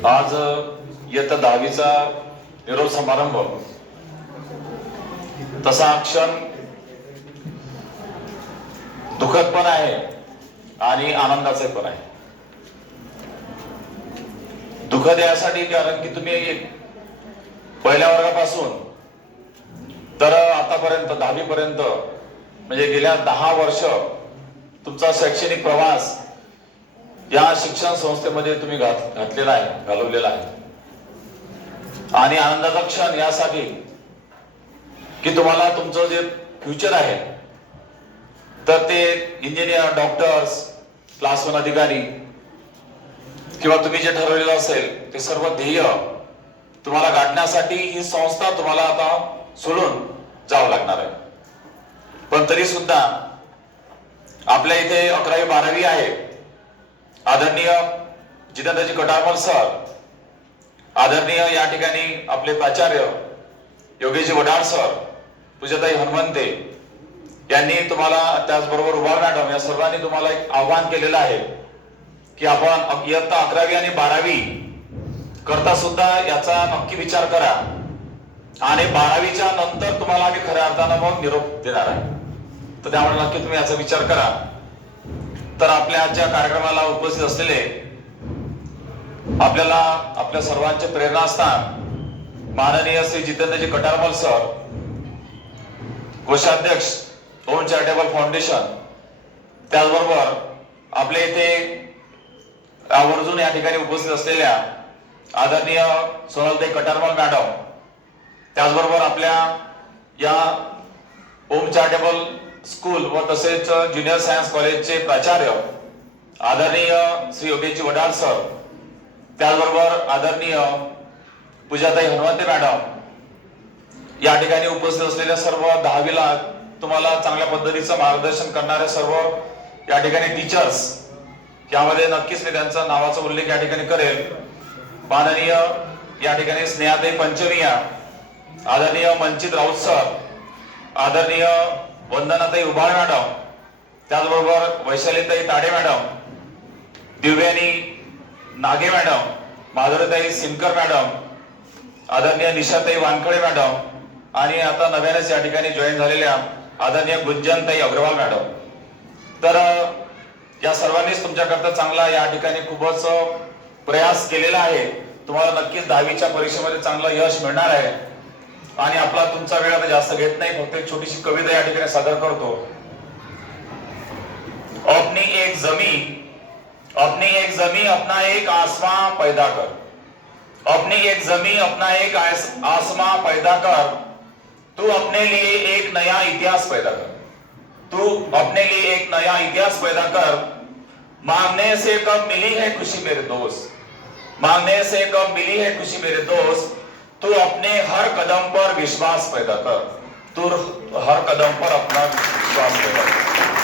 आज इयत्ता 10वीचा निरोप समारंभ तसा क्षण दुःखद पण आहे आणि आनंदाचे पण आहे। दुःखद यासाठी कारण की तुम्ही पहिल्या वर्गापासून तर आतापर्यंत 10वी पर्यंत म्हणजे गेल्या 10 वर्ष तुमचा शैक्षणिक प्रवास या शिक्षण संस्थेमध्ये तुम्ही घातलेला आहे, घालवलेला आहे। आणि आनंदाचा क्षण यासाठी की तुम्हाला तुमचं जे फ्युचर आहे तर ते इंजिनियर, डॉक्टर्स, क्लास 1 अधिकारी किंवा तुम्ही जे ठरवलेलं असेल ते सर्व ध्येय तुम्हाला गाठण्यासाठी ही संस्था तुम्हाला आता सोडून जावं लागणार आहे। पण तरी सुद्धा आपल्या इथे 11वी 12वी आहे। आदरणीय जितेंद्रजी कटारमल सर, आदरणीय या ठिकाणी आपले प्राचार्य योगेशजी वडाळ सर, पूज्यताई हनुमंते यांनी तुम्हाला, त्याचबरोबर उभा मॅडम, या सर्वांनी तुम्हाला एक आव्हान केलेलं आहे की आपण इयत्ता 11वी आणि 12वी करता सुद्धा याचा नक्की विचार करा आणि 12वीच्या नंतर तुम्हाला आम्ही खऱ्या अर्थानं मग निरोप देणार आहे। तर त्यामुळे नक्की तुम्ही याचा विचार करा। तर आपल्या आजच्या कार्यक्रमाला उपस्थित असलेले आपल्याला आपल्या सर्वांचे प्रेरणास्थान माननीय श्री जितेंद्रजी कटारमल सर, कोषाध्यक्ष ओम चॅरिटेबल फाउंडेशन, त्याचबरोबर आपल्या इथे आवर्जून या ठिकाणी उपस्थित असलेल्या आदरणीय सोनलताई कटारमल मॅडम, त्याचबरोबर आपल्या या ओम चॅरिटेबल स्कूल व तसेच ज्युनियर सायन्स कॉलेजचे प्राचार्य आदरणीय श्री योगेशजी वडाळ सर, त्याचबरोबर आदरणीय पूजाताई हनुमंते मॅडम, या ठिकाणी उपस्थित असलेल्या सर्व 10वीला तुम्हाला चांगल्या पद्धतीचं मार्गदर्शन करणारे सर्व या ठिकाणी टीचर्स, यामध्ये नक्कीच मी त्यांचा नावाचा उल्लेख या ठिकाणी करेल। माननीय या ठिकाणी स्नेहाताई पंचमिया, आदरणीय मंचित राऊत सर, आदरणीय वंदनाताई उबाळ मॅडम, त्याचबरोबर वैशालीताई ताडे मॅडम, दिव्यानी नागे मॅडम, माधुरीताई सिमकर मॅडम, आदरणीय निशाताई वानखडे मॅडम आणि आता नव्यानेच या ठिकाणी जॉईन झालेल्या आदरणीय गुंजनताई अग्रवाल मॅडम। तर या सर्वांनीच तुमच्याकरता चांगला या ठिकाणी खूपच प्रयास केलेला आहे। तुम्हाला नक्कीच 10वीच्या परीक्षेमध्ये चांगलं यश मिळणार आहे। आणि आपला तुमचा वेळ आता जास्त घेत नाही, फक्त एक छोटीशी कविता या ठिकाणी सादर करतो। अपनी एक जमी अपना एक आसमां पैदा कर, अपनी एक जमी अपना एक आसमां पैदा कर, तू अपने लिए एक नया इतिहास पैदा कर, तू अपने लिए एक नया इतिहास पैदा कर। मांगने से कब मिली है खुशी मेरे दोस्त, मांगने से कब मिली है खुशी मेरे दोस्त, तू अपने हर कदम पर विश्वास पैदा कर, तू हर कदम पर अपना विश्वास पैदा कर।